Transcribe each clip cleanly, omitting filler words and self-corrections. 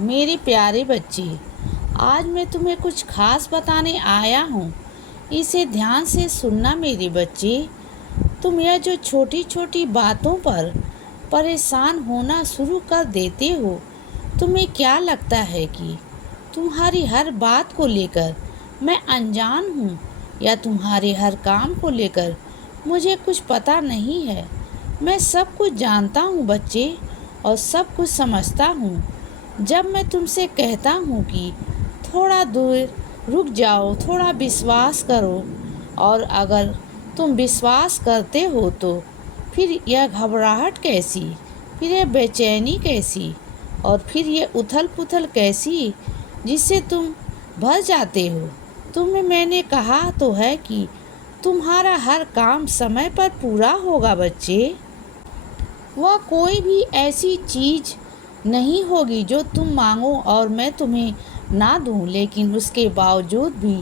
मेरे प्यारे बच्चे, आज मैं तुम्हें कुछ खास बताने आया हूँ। इसे ध्यान से सुनना मेरे बच्चे। तुम यह जो छोटी छोटी बातों पर परेशान होना शुरू कर देते हो, तुम्हें क्या लगता है कि तुम्हारी हर बात को लेकर मैं अनजान हूँ, या तुम्हारे हर काम को लेकर मुझे कुछ पता नहीं है? मैं सब कुछ जानता हूँ बच्चे, और सब कुछ समझता हूँ। जब मैं तुमसे कहता हूँ कि थोड़ा दूर रुक जाओ, थोड़ा विश्वास करो, और अगर तुम विश्वास करते हो तो फिर यह घबराहट कैसी, फिर यह बेचैनी कैसी, और फिर ये उथल पुथल कैसी जिससे तुम भर जाते हो। तुम्हें मैंने कहा तो है कि तुम्हारा हर काम समय पर पूरा होगा बच्चे। वह कोई भी ऐसी चीज़ नहीं होगी जो तुम मांगो और मैं तुम्हें ना दूं, लेकिन उसके बावजूद भी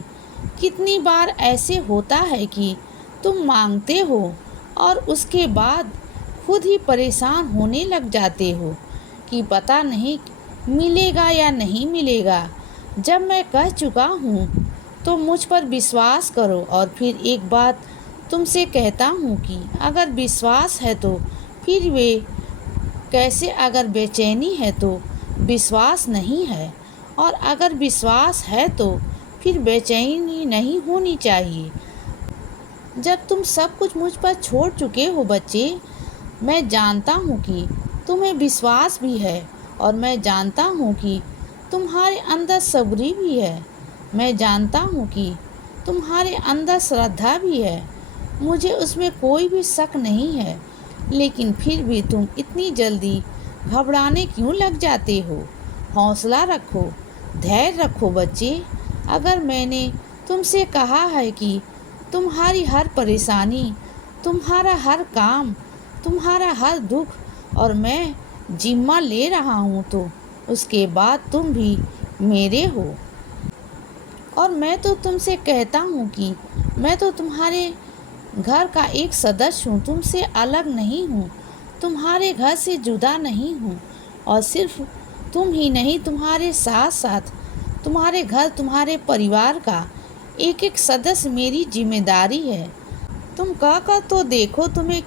कितनी बार ऐसे होता है कि तुम मांगते हो और उसके बाद खुद ही परेशान होने लग जाते हो कि पता नहीं मिलेगा या नहीं मिलेगा। जब मैं कह चुका हूँ तो मुझ पर विश्वास करो। और फिर एक बात तुमसे कहता हूँ कि अगर विश्वास है तो फिर वे कैसे, अगर बेचैनी है तो विश्वास नहीं है, और अगर विश्वास है तो फिर बेचैनी नहीं होनी चाहिए। जब तुम सब कुछ मुझ पर छोड़ चुके हो बच्चे, मैं जानता हूँ कि तुम्हें विश्वास भी है, और मैं जानता हूँ कि तुम्हारे अंदर सब्र भी है। मैं जानता हूँ कि तुम्हारे अंदर श्रद्धा भी है। मुझे उसमें कोई भी शक नहीं है, लेकिन फिर भी तुम इतनी जल्दी घबराने क्यों लग जाते हो? हौसला रखो, धैर्य रखो बच्चे। अगर मैंने तुमसे कहा है कि तुम्हारी हर परेशानी, तुम्हारा हर काम, तुम्हारा हर दुख और मैं जिम्मा ले रहा हूँ, तो उसके बाद तुम भी मेरे हो। और मैं तो तुमसे कहता हूँ कि मैं तो तुम्हारे घर का एक सदस्य हूँ, तुमसे अलग नहीं हूँ, तुम्हारे घर से जुदा नहीं हूँ। और सिर्फ तुम ही नहीं, तुम्हारे साथ साथ तुम्हारे घर, तुम्हारे परिवार का एक एक सदस्य मेरी जिम्मेदारी है। तुम कह कर तो देखो तुम्हें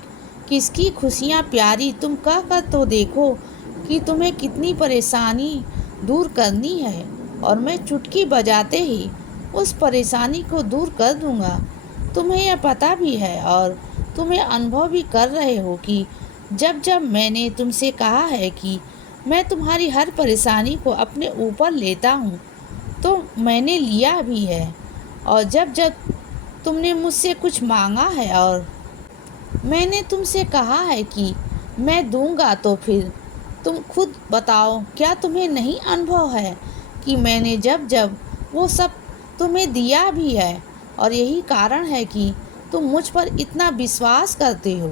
किसकी खुशियाँ प्यारी, तुम कह कर तो देखो कि तुम्हें कितनी परेशानी दूर करनी है, और मैं चुटकी बजाते ही उस परेशानी को दूर कर दूंगा। तुम्हें यह पता भी है और तुम्हें अनुभव भी कर रहे हो कि जब जब मैंने तुमसे कहा है कि मैं तुम्हारी हर परेशानी को अपने ऊपर लेता हूँ, तो मैंने लिया भी है। और जब जब तुमने मुझसे कुछ मांगा है और मैंने तुमसे कहा है कि मैं दूंगा, तो फिर तुम खुद बताओ, क्या तुम्हें नहीं अनुभव है कि मैंने जब जब वो सब तुम्हें दिया भी है? और यही कारण है कि तुम मुझ पर इतना विश्वास करते हो।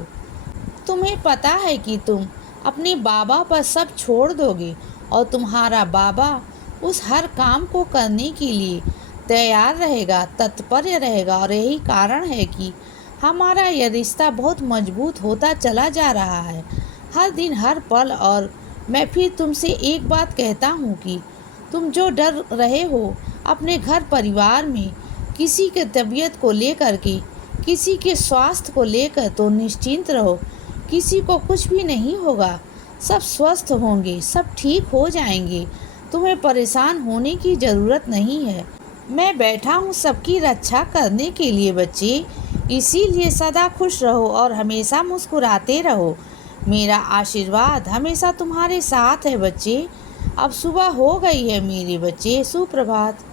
तुम्हें पता है कि तुम अपने बाबा पर सब छोड़ दोगे, और तुम्हारा बाबा उस हर काम को करने के लिए तैयार रहेगा, तत्पर रहेगा। और यही कारण है कि हमारा यह रिश्ता बहुत मजबूत होता चला जा रहा है, हर दिन हर पल। और मैं फिर तुमसे एक बात कहता हूँ कि तुम जो डर रहे हो अपने घर परिवार में, किसी के तबीयत को लेकर के, किसी के स्वास्थ्य को लेकर, तो निश्चिंत रहो, किसी को कुछ भी नहीं होगा। सब स्वस्थ होंगे, सब ठीक हो जाएंगे। तुम्हें परेशान होने की ज़रूरत नहीं है। मैं बैठा हूँ सबकी रक्षा करने के लिए बच्चे। इसीलिए सदा खुश रहो और हमेशा मुस्कुराते रहो। मेरा आशीर्वाद हमेशा तुम्हारे साथ है बच्चे। अब सुबह हो गई है मेरे बच्चे, सुप्रभात।